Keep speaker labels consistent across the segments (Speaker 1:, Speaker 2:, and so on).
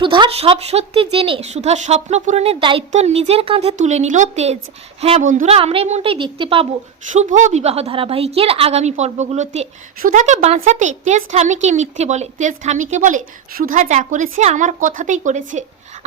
Speaker 1: সুধার সব সত্যি জেনে সুধার স্বপ্ন পূরণের দায়িত্ব নিজের কাঁধে তুলে নিল তেজ। হ্যাঁ বন্ধুরা, আমরা এমনটাই দেখতে পাবো শুভ বিবাহ ধারাবাহিকের আগামী পর্বগুলোতে। সুধাকে বাঁচাতে তেজ ঠামিকে মিথ্যে বলে। তেজ ঠামিকে বলে, সুধা যা করেছে আমার কথাতেই করেছে।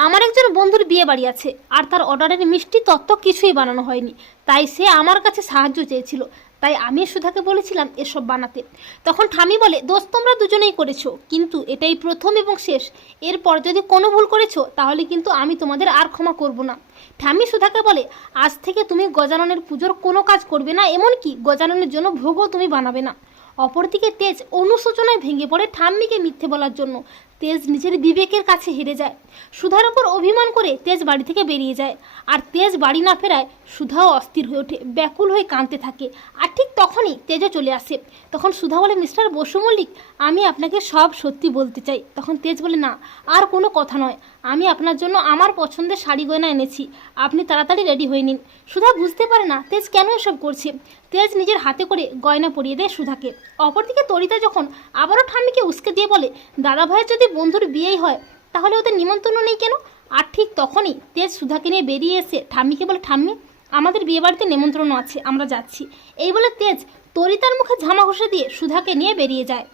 Speaker 1: আমার একজন বন্ধুর বিয়ে বাড়ি আছে, আর তার অর্ডারের মিষ্টি তত্ত্ব কিছুই বানানো হয়নি। তাই সে আমার কাছে সাহায্য চেয়েছিল। তাই আমি সুধাকে বলেছিলাম এসব বানাতে। তখন ঠামি বলে, দোস্ত, তোমরা দুজনেই করেছ, কিন্তু এটাই প্রথম এবং শেষ। এরপর যদি কোনো ভুল করেছ, তাহলে কিন্তু আমি তোমাদের আর ক্ষমা করব না। ঠামি সুধাকে বলে, আজ থেকে তুমি গজাননের পুজোর কোনো কাজ করবে না, এমনকি গজাননের জন্য ভোগও তুমি বানাবে না। অপরদিকে তেজ অনুশোচনায় ভেঙে পড়ে ঠাম্মিকে মিথ্যে বলার জন্য। তেজ নিজের বিবেকের কাছে হেরে যায়। সুধার ওপর অভিমান করে তেজ বাড়ি থেকে বেরিয়ে যায়। আর তেজ বাড়ি না ফেরায় সুধাও অস্থির হয়ে ওঠে, ব্যাকুল হয়ে কাঁদতে থাকে। আর ঠিক তখনই তেজও চলে আসে। তখন সুধা বলে, মিস্টার বসু মল্লিক, আমি আপনাকে সব সত্যি বলতে চাই। তখন তেজ বলে, না, আর কোনো কথা নয়। আমি আপনার জন্য আমার পছন্দের শাড়ি গয়না এনেছি। আপনি তাড়াতাড়ি রেডি হয়ে নিন। সুধা বুঝতে পারে না, তেজ কেন এসব করছে। তেজ নিজের হাতে করে গয়না পরিয়ে দেয় সুধাকে। অপরদিকে তরিতা যখন আবারও ঠাম্মিকে উস্কে দিয়ে বলে দাদা ভাইয়ের যদি বন্ধুর বিয়েই হয়, তাহলে ওদের নিমন্ত্রণ নেই কেন? আর ঠিক তখনই তেজ সুধাকে নিয়ে বেরিয়ে এসে ঠাম্মিকে বলে, ঠাম্মি, আমাদের বিয়ে বাড়িতে নিমন্ত্রণ আছে, আমরা যাচ্ছি। এই বলে তেজ তরিতার মুখে ঝামা ঘষে দিয়ে সুধাকে নিয়ে বেরিয়ে যায়।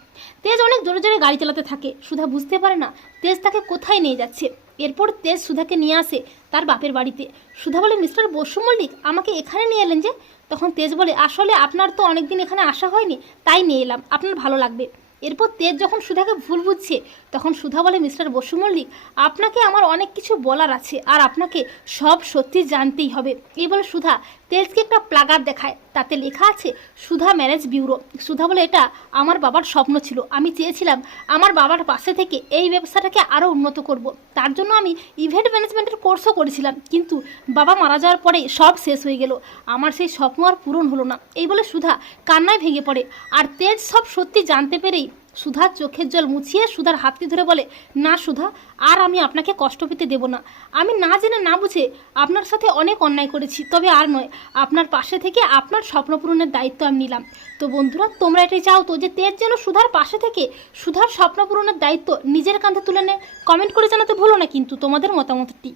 Speaker 1: তেজ অনেক জোরে জোরে গাড়ি চালাতে থাকে, সুধা বুঝতে পারে না তেজ তাকে কোথায় নিয়ে যাচ্ছে। এরপর তেজ সুধাকে নিয়ে আসে তার বাপের বাড়িতে। সুধা বলে, মিস্টার বসু মল্লিক, আমাকে এখানে নিয়ে এলেন যে? তখন তেজ বলে, আসলে আপনার তো অনেকদিন এখানে আসা হয়নি, তাই নিয়ে এলাম, আপনার ভালো লাগবে। এরপর তেজ যখন সুধাকে ভুল বুঝছে, তখন সুধা বলে, মিস্টার বসু মল্লিক আপনাকে আমার অনেক কিছু বলার আছে আর আপনাকে সব সত্যি জানতেই হবে। এই বলে সুধা তেজকে একটা প্লাগার দেখায়। তাতে লেখা আছে, সুধা ম্যারেজ ব্যুরো। সুধা বলে, এটা আমার বাবার স্বপ্ন ছিল। আমি চেয়েছিলাম আমার বাবার পাশে থেকে এই ব্যবসাটাকে আরও উন্নত করব। তার জন্য আমি ইভেন্ট ম্যানেজমেন্টের কোর্সও করেছিলাম। কিন্তু বাবা মারা যাওয়ার পরেই সব শেষ হয়ে গেল। আমার সেই স্বপ্ন আর পূরণ হলো না। এই বলে সুধা কান্নায় ভেঙে পড়ে। আর তেজ সব সত্যি জানতে পেরেই সুধার চোখের জল মুছিয়ে সুধার হাতটি ধরে বলে, না সুধা, আর আমি আপনাকে কষ্ট পেতে দেব না। আমি না জেনে না বুঝে আপনার সাথে অনেক অন্যায় করেছি, তবে আর নয়, আপনার পাশে থেকে আপনার স্বপ্ন পূরণের দায়িত্ব আমি নিলাম। তো বন্ধুরা, তোমরা এটাই চাও তো যে তেজ যেন সুধার পাশে থেকে সুধার স্বপ্ন পূরণের দায়িত্ব নিজের কাঁধে তুলে নেয়? কমেন্ট করে জানাতে ভুলো না কিন্তু তোমাদের মতামতটি।